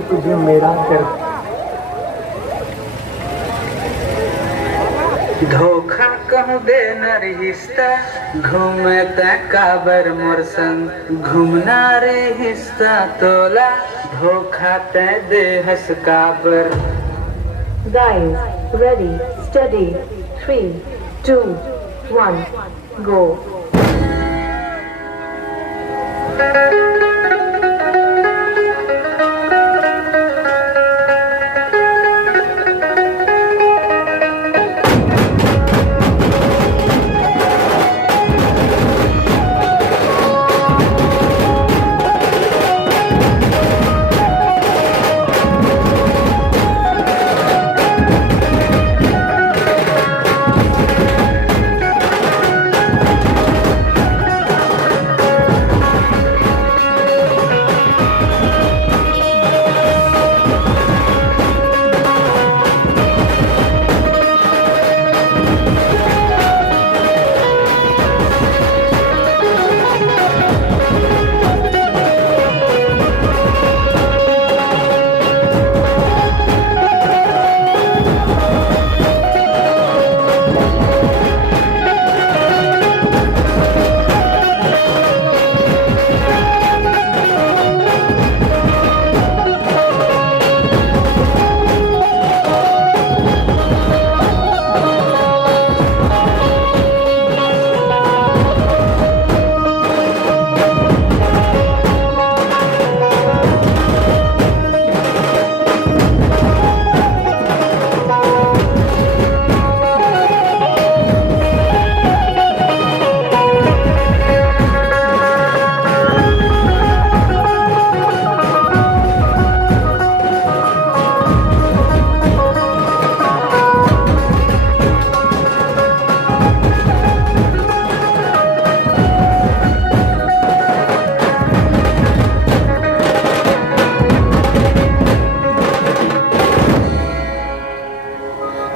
जो तुझे मेरा कर। धोखा कहूँ दे नरिश्ता घूमता काबर मोर संग घूमना रे हिस्सा तोला धोखा ते दे हस काबर। Guys, ready, steady, 3, 2, 1, go.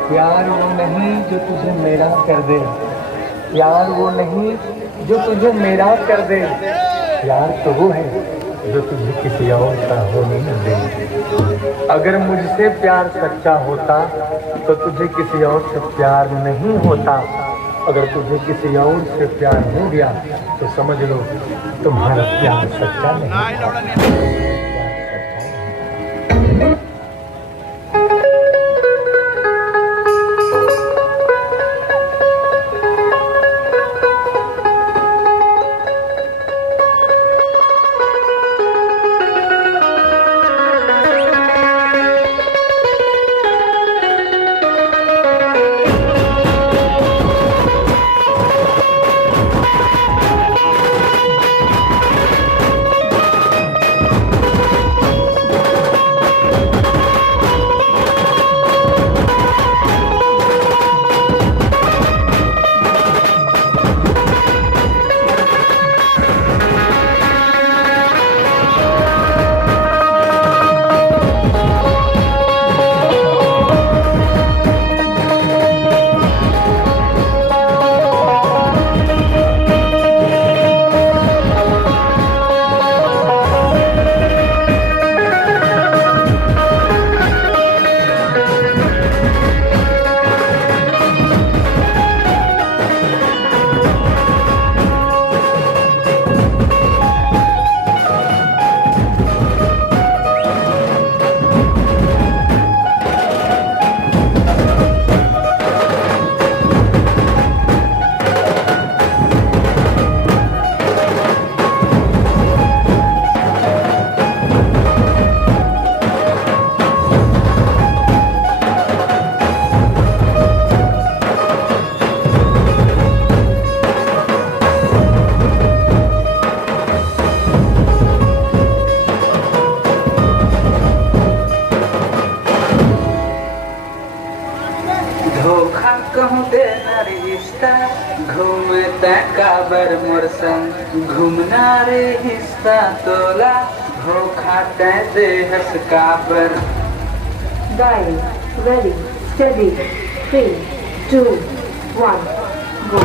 प्यार वो नहीं जो तुझे मेरा कर दे, प्यार वो नहीं जो तुझे मेरा कर दे, प्यार तो वो है जो तुझे किसी और का होने न दे। अगर मुझसे प्यार सच्चा होता तो तुझे किसी और से प्यार नहीं होता। अगर तुझे किसी और से प्यार हो गया तो समझ लो तुम्हारा प्यार सच्चा नहीं। धोखा कहूँ दे रिश्ता घूमता काबर मोर संग घूमना रे हिस्सा तोला धोखा दे हस काबर। Guys, ready, steady, 3, 2, 1, go.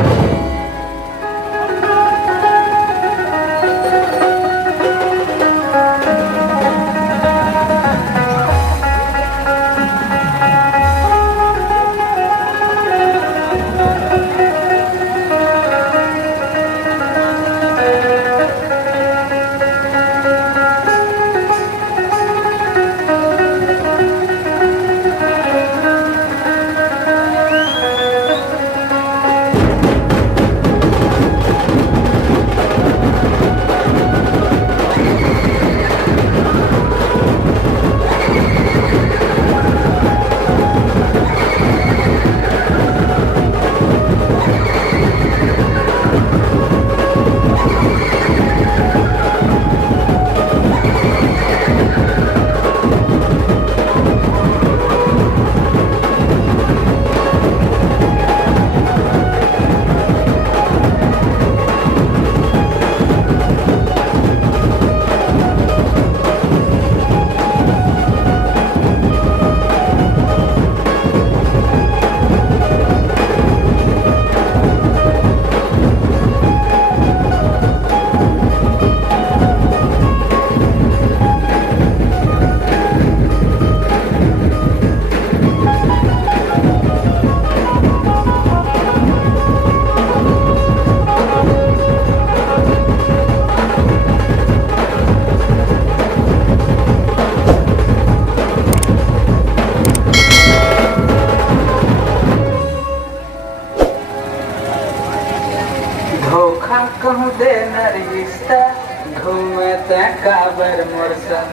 त्या काबर मोरसन